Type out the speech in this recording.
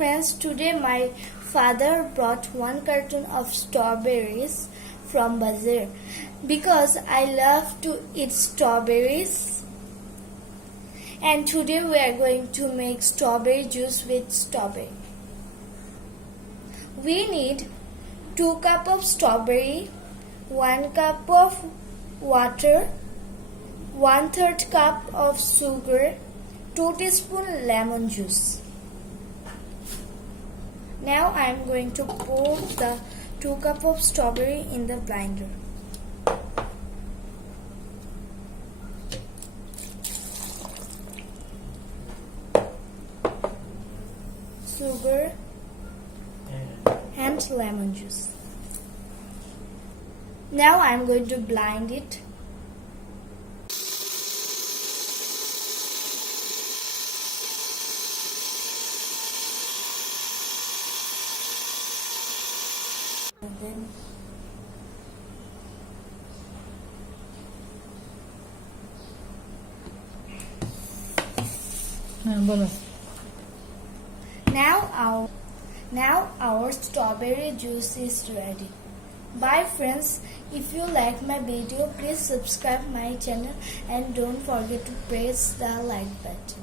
friends, today my father brought one carton of strawberries from Bazaar because I love to eat strawberries. And today we are going to make strawberry juice with strawberry. We need 2 cups of strawberry, 1 cup of water, 1/3 cup of sugar, 2 teaspoons lemon juice. Now I am going to pour the 2 cups of strawberry in the blender. Sugar and lemon juice. Now I am going to blend it. And then Now our strawberry juice is ready. Bye friends. If you like my video, please subscribe my channel and don't forget to press the like button.